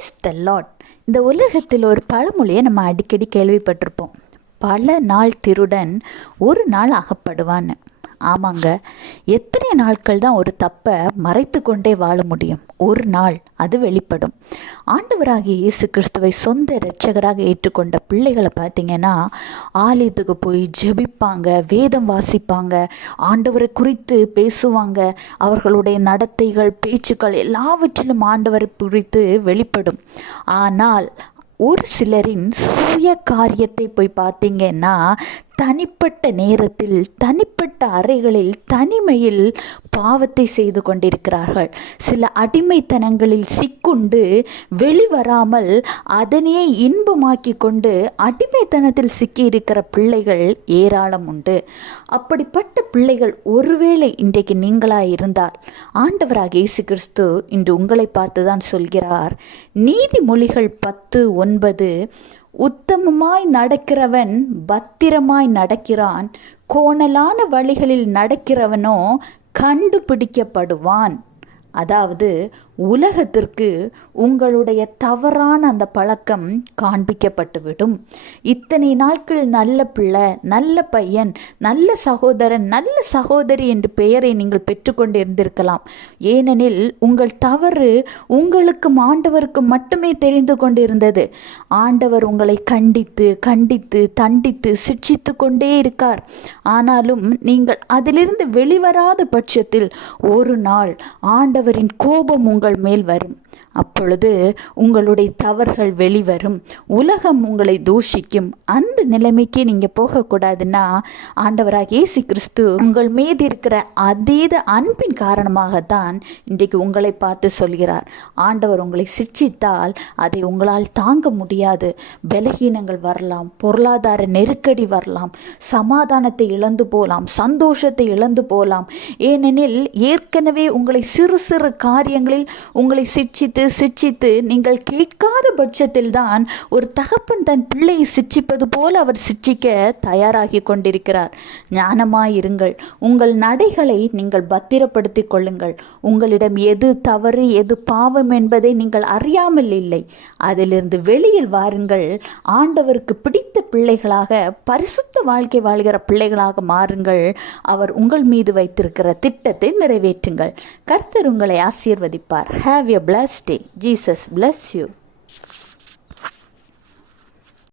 Praise the Lord. இந்த உலகத்தில் ஒரு பழமொழியை நம்ம அடிக்கடி கேள்விப்பட்டிருப்போம். பல நாள் திருடன் ஒரு நாள் அகப்படுவான்னு. ஆமாங்க, எத்தனை நாட்கள் தான் ஒரு தப்பை மறைத்து கொண்டே வாழ முடியும்? ஒரு நாள் அது வெளிப்படும். ஆண்டவராகிய இயேசு கிறிஸ்துவை சொந்த இரட்சகராக ஏற்றுக்கொண்ட பிள்ளைகளை பார்த்தீங்கன்னா, ஆலயத்துக்கு போய் ஜெபிப்பாங்க, வேதம் வாசிப்பாங்க, ஆண்டவரை குறித்து பேசுவாங்க. அவர்களுடைய நடத்தைகள், பேச்சுக்கள் எல்லாவற்றிலும் ஆண்டவரை குறித்து வெளிப்படும். ஆனால் ஒரு சிலரின் சுய காரியத்தை போய் பார்த்தீங்கன்னா, தனிப்பட்ட நேரத்தில், தனிப்பட்ட அறைகளில், தனிமையில் பாவத்தை செய்து கொண்டிருக்கிறார்கள். சில அடிமைத்தனங்களில் சிக்குண்டு வெளிவராமல் அதனையே இன்பமாக்கி கொண்டு அடிமைத்தனத்தில் சிக்கியிருக்கிற பிள்ளைகள் ஏராளம் உண்டு. அப்படிப்பட்ட பிள்ளைகள் ஒருவேளை இன்றைக்கு நீங்களாக இருந்தால், ஆண்டவராக இயேசு கிறிஸ்து இன்று உங்களை பார்த்து தான் சொல்கிறார். நீதிமொழிகள் 10:9, உத்தமமாய் நடக்கிறவன் பத்திரமாய் நடக்கிறான், கோணலான வழிகளில் நடக்கிறவனோ கண்டுபிடிக்கப்படுவான். அதாவது உலகத்திற்கு உங்களுடைய தவறான அந்த பழக்கம் காண்பிக்கப்பட்டுவிடும். இத்தனை நாட்கள் நல்ல பிள்ளை, நல்ல பையன், நல்ல சகோதரன், நல்ல சகோதரி என்று பெயரை நீங்கள் பெற்றுக்கொண்டு இருந்திருக்கலாம். ஏனெனில் உங்கள் தவறு உங்களுக்கும் ஆண்டவருக்கும் மட்டுமே தெரிந்து கொண்டிருந்தது. ஆண்டவர் உங்களை கண்டித்து கண்டித்து தண்டித்து சிட்சித்து கொண்டே இருக்கார். ஆனாலும் நீங்கள் அதிலிருந்து வெளிவராத பட்சத்தில் ஒரு நாள் ஆண்டவரின் கோபம் உங்கள் மேல் வரும். அப்பொழுது உங்களுடைய தவறுகள் வெளிவரும். உலகம் உங்களை தூஷிக்கும். அந்த நிலைமைக்கு நீங்கள் போகக்கூடாதுன்னா, ஆண்டவராக இயேசு கிறிஸ்து உங்கள் மீது இருக்கிற அதீத அன்பின் காரணமாகத்தான் இன்றைக்கு உங்களை பார்த்து சொல்கிறார். ஆண்டவர் உங்களை சிட்சித்தால் அதை உங்களால் தாங்க முடியாது. பலகீனங்கள் வரலாம், பொருளாதார நெருக்கடி வரலாம், சமாதானத்தை இழந்து போகலாம், சந்தோஷத்தை இழந்து போகலாம். ஏனெனில் ஏற்கனவே உங்களை சிறு சிறு காரியங்களில் உங்களை சிட்சித்து நீங்கள் கேட்காத பட்சத்தில் தான் ஒரு தகப்பன் தன் பிள்ளையை சிட்சிப்பது போல அவர் சிட்சிக்க தயாராகி கொண்டிருக்கிறார். ஞானமாயிருங்கள். உங்கள் நடைகளை நீங்கள் பத்திரப்படுத்தி கொள்ளுங்கள். உங்களிடம் எது தவறு எது பாவம் என்பதை நீங்கள் அறியாமல் இல்லை. அதிலிருந்து வெளியில் வாருங்கள். ஆண்டவருக்கு பிடித்த பிள்ளைகளாக, பரிசுத்த வாழ்க்கை வாழ்கிற பிள்ளைகளாக மாறுங்கள். அவர் உங்கள் மீது வைத்திருக்கிற திட்டத்தை நிறைவேற்றுங்கள். கர்த்தர் உங்களை ஆசீர்வதிப்பார். Have a blessed day. Jesus bless you.